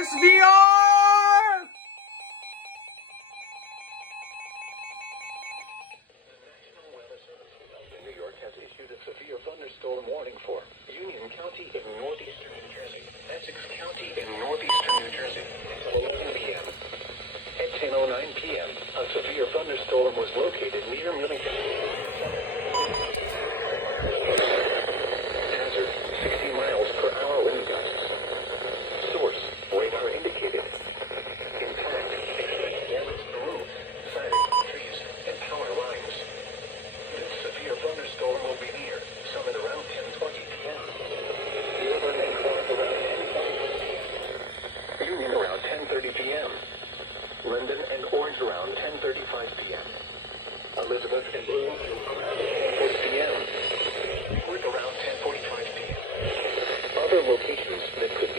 SVR! New York has issued a severe thunderstorm warning for Union County in northeastern New Jersey, Essex County in northeastern New Jersey until 11 p.m. At 10:09 p.m., a severe thunderstorm was located near Millington. Hazard, 60 miles per hour wind gusts. Source, radar indicated. Impact, expect damage to roofs, siding, trees, and power lines. This severe thunderstorm will be near Summit around 10:20 p.m. Dearborn and Clark around 10:20 p.m. Union around 10:30 p.m. London and Orange around 10:35 p.m. Elizabeth and Bloomfield around 10:40 p.m. Worth around 10:45 p.m. Other locations that could